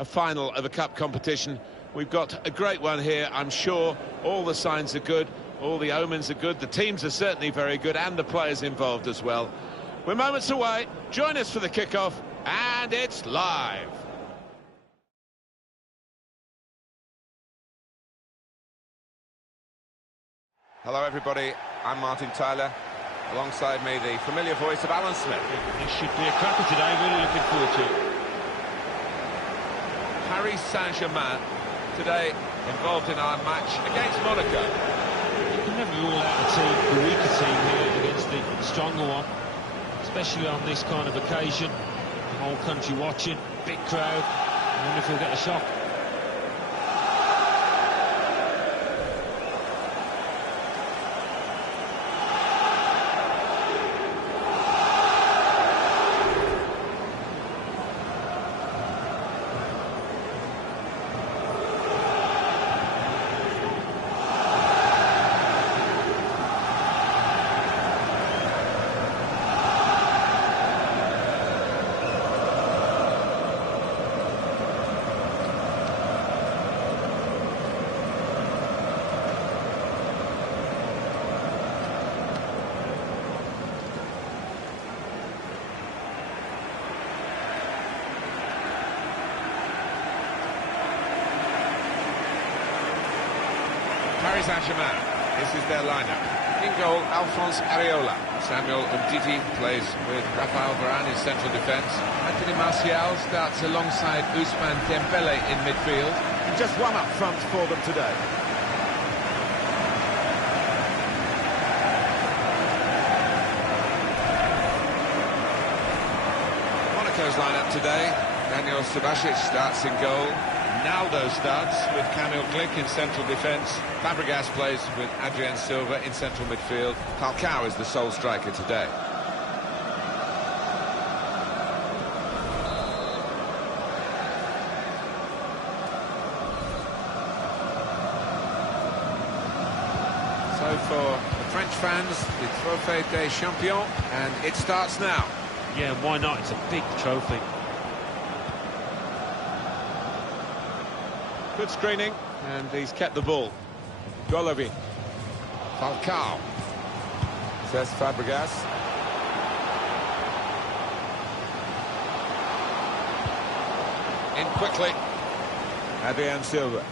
a final of a cup competition. We've got a great one here, I'm sure. All the signs are good, all the omens are good, the teams are certainly very good, and the players involved as well. We're moments away. Join us for the kickoff, and it's live. Hello everybody, I'm Martin Tyler. Alongside me, the familiar voice of Alan Smith. This should be a cracker today, really looking forward to it. Paris Saint-Germain, today involved in our match against Monaco. You can never rule out a team, the weaker team here against the stronger one, especially on this kind of occasion. The whole country watching, big crowd. I wonder if we'll get a shock. Paris Saint-Germain, this is their lineup. In goal, Alphonse Areola. Samuel Umtiti plays with Raphael Varane in central defence. Anthony Martial starts alongside Ousmane Dembele in midfield. And just one up front for them today. Monaco's lineup today. Daniel Subasic starts in goal. Naldo starts with Kamil Glik in central defence. Fabregas plays with Adrien Silva in central midfield. Falcao is the sole striker today. So for the French fans, the Trophée des Champions, and it starts now. Yeah, why not? It's a big trophy. Good screening, and he's kept the ball. Golovin. Falcao. Says Fabregas. In quickly. Adrien Silva.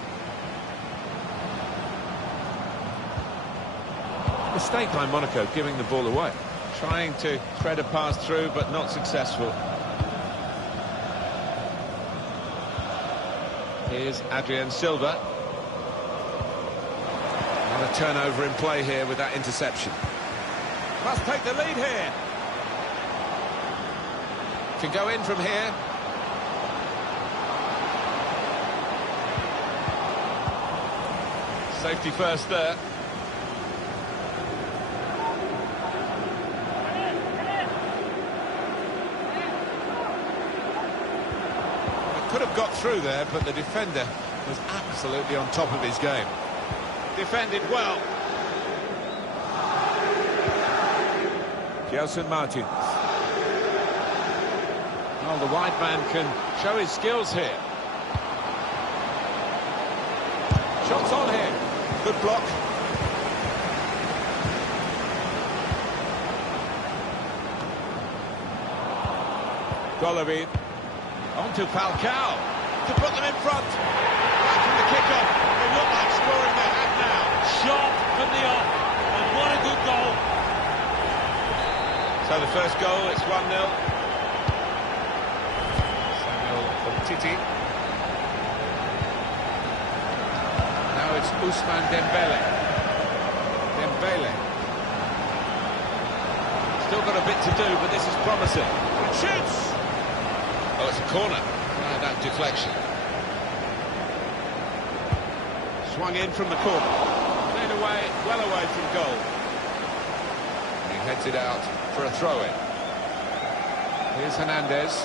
Mistake by Monaco, giving the ball away. Trying to thread a pass through, but not successful. Here's Adrien Silva. Not a turnover in play here with that interception. Must take the lead here. Can go in from here. Safety first there. Could have got through there, but the defender was absolutely on top of his game. Defended well. Gelson Martins. Well, the wide man can show his skills here. Shots on here. Good block. Golovin. On to Falcao to put them in front. Right from the kick-off. They look like scoring their head now. Shot from the off, and what a good goal. So the first goal, it's 1-0. Samuel Umtiti. Now it's Ousmane Dembele. Still got a bit to do, but this is promising. And shoots! Oh, it's a corner. That deflection. Swung in from the corner. Played away, well away from goal. He heads it out for a throw-in. Here's Hernandez.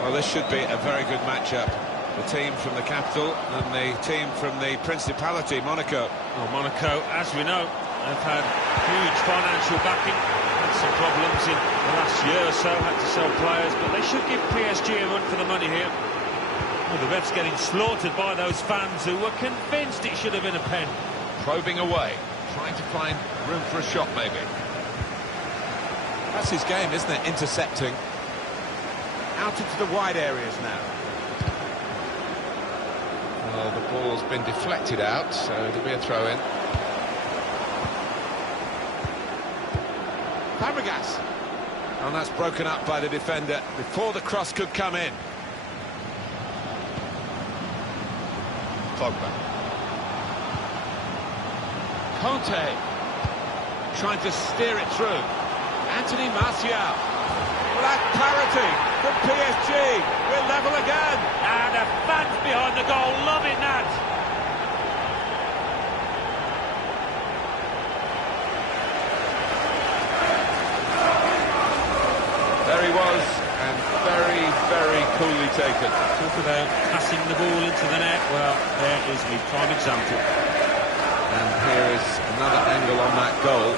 Well, this should be a very good matchup. The team from the capital and the team from the Principality, Monaco. Well, Monaco, as we know, have had huge financial backing. Had some problems in the last year or so, had to sell players, but they should give PSG a run for the money here. Well, the ref's getting slaughtered by those fans who were convinced it should have been a pen. Probing away, trying to find room for a shot, maybe. That's his game, isn't it? Intercepting. Out into the wide areas now. Well, the ball's been deflected out, so it'll be a throw-in. Fabregas. And that's broken up by the defender before the cross could come in. Pogba. Conte. Trying to steer it through. Anthony Martial. Well, that's clarity from PSG. We're level again. And the fans behind the goal loving that. There he was, and very, very coolly taken. Talk about passing the ball into the net. Well, there is a prime example. And here is another angle on that goal.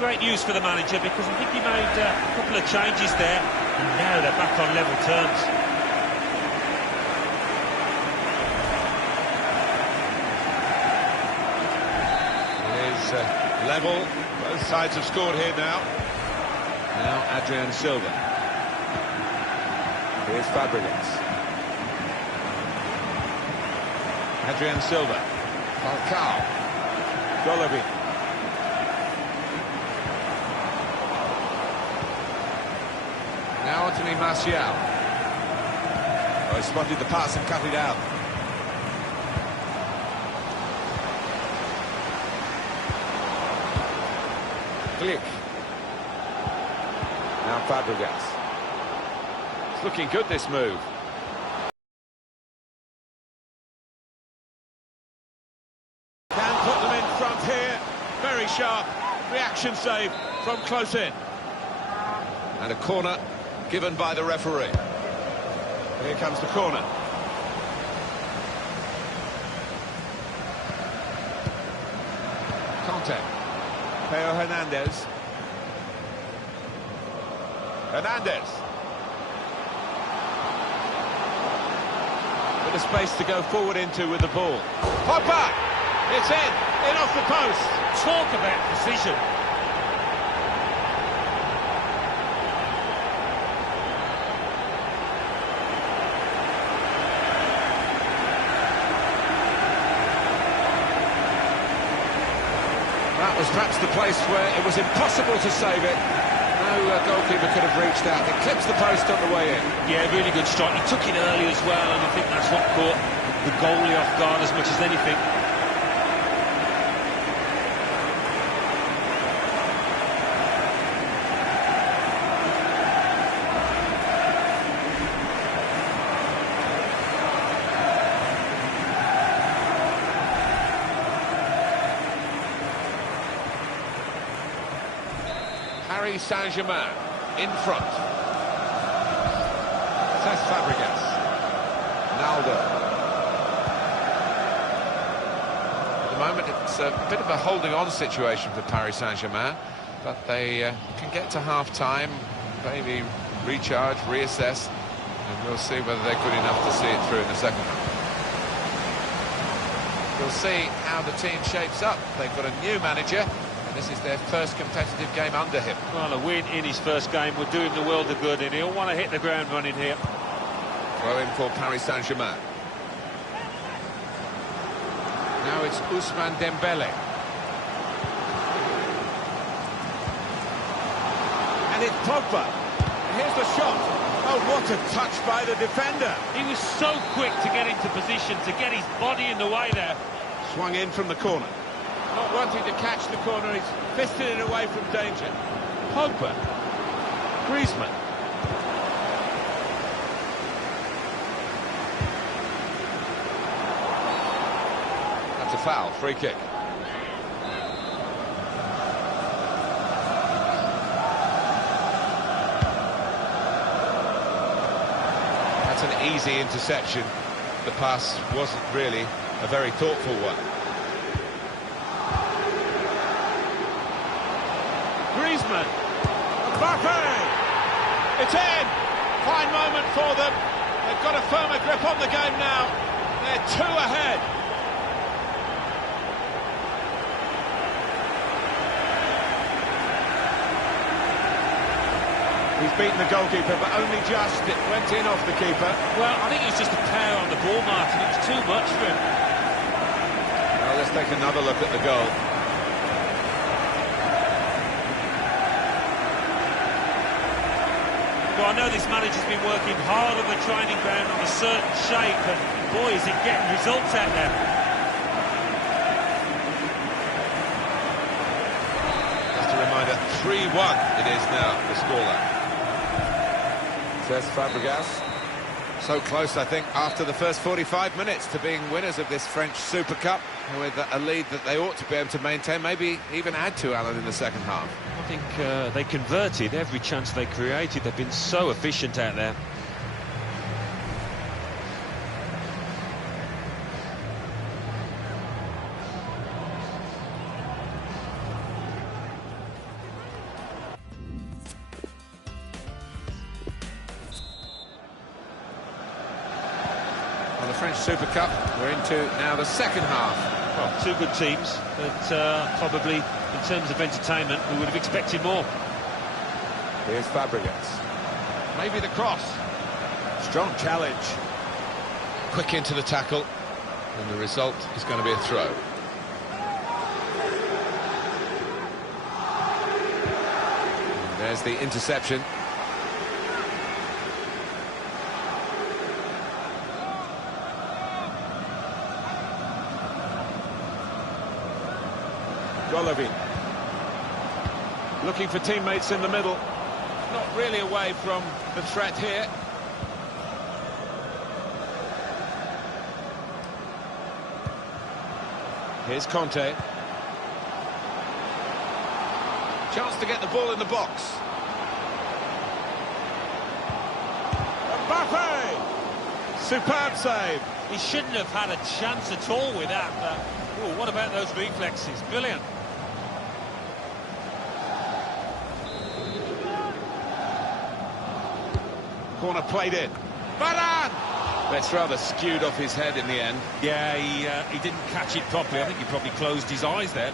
Great news for the manager, because I think he made a couple of changes there, and now they're back on level terms. Level, both sides have scored here now. Now Adrian Silva. Here's Fabregas. Adrian Silva. Falcao. Golovin. Now Anthony Martial. Oh, he spotted the pass and cut it out. Click. Now Fabregas. It's looking good, this move. Can put them in front here. Very sharp. Reaction save from close in. And a corner given by the referee. Here comes the corner. Conte. Theo Hernandez. Hernandez. Bit of space to go forward into with the ball. Pogba! It's in off the post. Talk about precision. That was perhaps the place where it was impossible to save it. No goalkeeper could have reached out. It clips the post on the way in. Yeah, really good strike. He took it early as well, and I think that's what caught the goalie off guard as much as anything. Paris Saint-Germain in front. That's Fabregas. Naldo. At the moment it's a bit of a holding on situation for Paris Saint-Germain, but they can get to half-time, maybe recharge, reassess, and we'll see whether they're good enough to see it through in the second half. We'll see how the team shapes up. They've got a new manager. This is their first competitive game under him. Well, a win in his first game would do him the world of good, and he'll want to hit the ground running here. Throw in for Paris Saint-Germain. Now it's Ousmane Dembele. And it's Pogba. Here's the shot. Oh, what a touch by the defender. He was so quick to get into position, to get his body in the way there. Swung in from the corner. Not wanting to catch the corner, he's fisted it away from danger. Pogba. Griezmann. That's a foul, free kick. That's an easy interception. The pass wasn't really a very thoughtful one. Griezmann. Mbappe! It's in! Fine moment for them. They've got a firmer grip on the game now. They're 2 ahead. He's beaten the goalkeeper, but only just. It went in off the keeper. Well, I think it was just a pair on the ball, Martin. It was too much for him. Well, let's take another look at the goal. Well, I know this manager's been working hard on the training ground on a certain shape, and boy, is he getting results out there. Just a reminder, 3-1 it is now, the scoreline. Says Fabregas. So close, I think, after the first 45 minutes to being winners of this French Super Cup, with a lead that they ought to be able to maintain, maybe even add to, Alan, in the second half. I think they converted every chance they created. They've been so efficient out there. Well, the French Super Cup, we're into now the second half. Well, 2 good teams, but probably in terms of entertainment, we would have expected more. Here's Fabregas. Maybe the cross. Strong challenge. Quick into the tackle, and the result is going to be a throw. And there's the interception. Golovin. Looking for teammates in the middle. Not really away from the threat here. Here's Conte. Chance to get the ball in the box. Mbappe! Superb save. He shouldn't have had a chance at all with that, but ooh, what about those reflexes? Brilliant. Corner played in. Varane! That's rather skewed off his head in the end. Yeah, he didn't catch it properly. I think he probably closed his eyes there.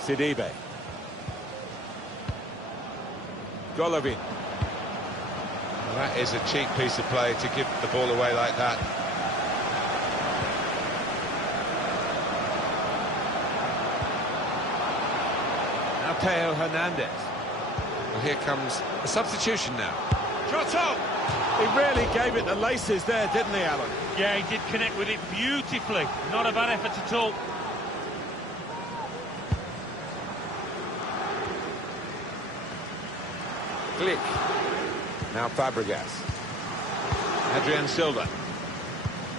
Sidibe. Golovin. Well, that is a cheap piece of play to give the ball away like that. Now Teo Hernandez. Well, here comes a substitution now. Shot up! He really gave it the laces there, didn't he, Alan? Yeah, he did connect with it beautifully. Not a bad effort at all. Glick. Now Fabregas. Adrian Silva.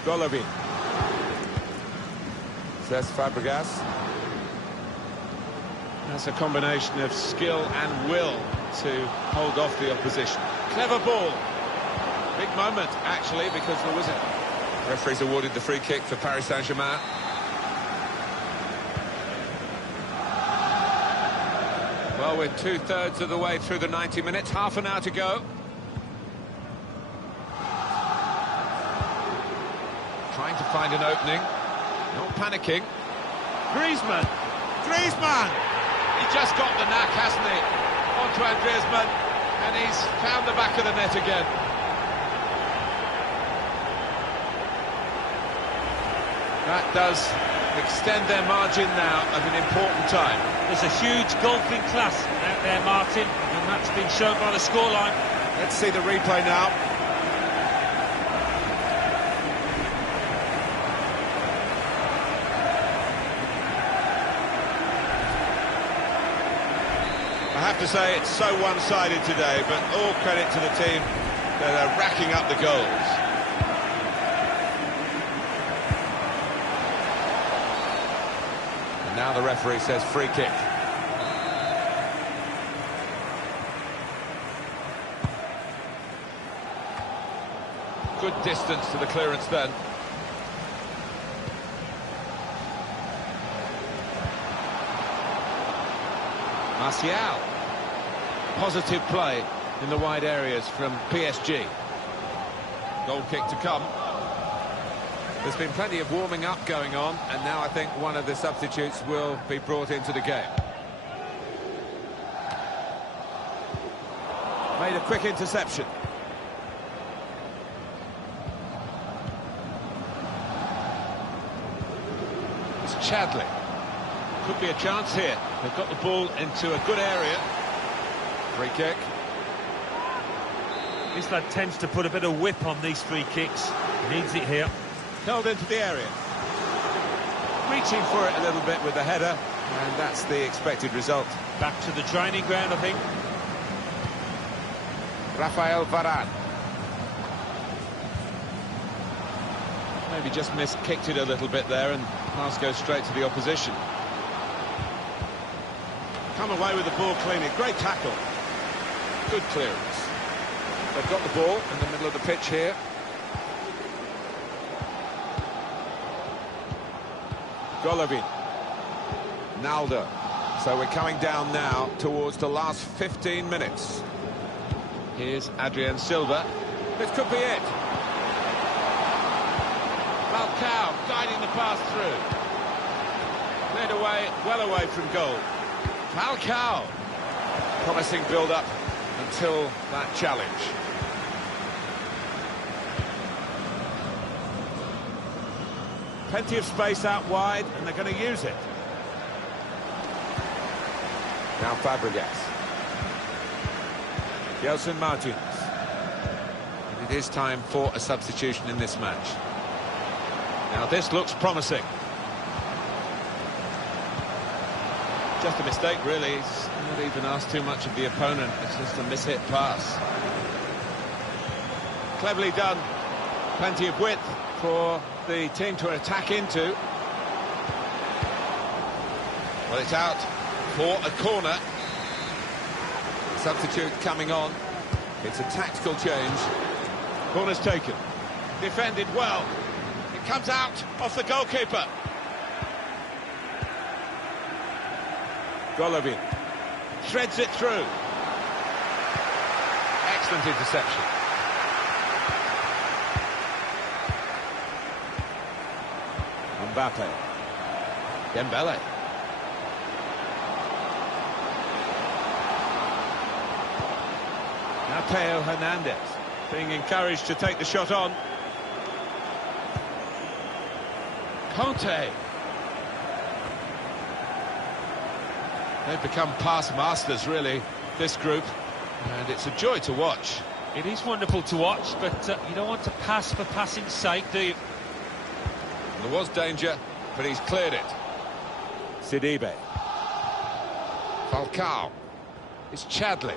Golovin. Says Fabregas. That's a combination of skill and will to hold off the opposition. Clever ball. Big moment, actually, because there was a... Referee's awarded the free kick for Paris Saint-Germain. Well, we're 2/3 of the way through the 90 minutes, half an hour to go. Trying to find an opening, not panicking. Griezmann! Griezmann! He just got the knack, hasn't he? Antoine Griezmann, and he's found the back of the net again. That does extend their margin now at an important time. There's a huge golfing class out there, Martin, and that's been shown by the scoreline. Let's see the replay now. I have to say it's so one-sided today, but all credit to the team that are racking up the goals. And now the referee says free kick. Good distance to the clearance then. Martial. Positive play in the wide areas from PSG. Goal kick to come. There's been plenty of warming up going on, and now I think one of the substitutes will be brought into the game. Made a quick interception. It's Chadley. Could be a chance here. They've got the ball into a good area. Free kick. This lad tends to put a bit of whip on these free kicks. Needs it here. Held into the area. Reaching for it a little bit with the header, and that's the expected result. Back to the training ground, I think. Rafael Varane. Maybe just kicked it a little bit there, and pass goes straight to the opposition. Come away with the ball cleanly. Great tackle. Good clearance. They've got the ball in the middle of the pitch here. Golovin. Naldo. So we're coming down now towards the last 15 minutes. Here's Adrien Silva. This could be it. Falcao guiding the pass through. Cleared away, well away from goal. Falcao. Promising build-up until that challenge. Plenty of space out wide, and they're going to use it. Now Fabregas. Gelson Martins. And it is time for a substitution in this match. Now this looks promising. Just a mistake, really. He's not even asked too much of the opponent. It's just a mishit pass. Cleverly done. Plenty of width for the team to attack into. Well, it's out for a corner. Substitute coming on. It's a tactical change. Corner's taken. Defended well. It comes out off the goalkeeper. Golovin threads it through. Excellent interception. Mbappe. Dembele. Now Theo Hernandez being encouraged to take the shot on. Conte. They've become pass masters, really, this group, and it's a joy to watch. It is wonderful to watch, but you don't want to pass for passing's sake, do you? There was danger, but he's cleared it. Sidibe. Falcao. It's Chadley.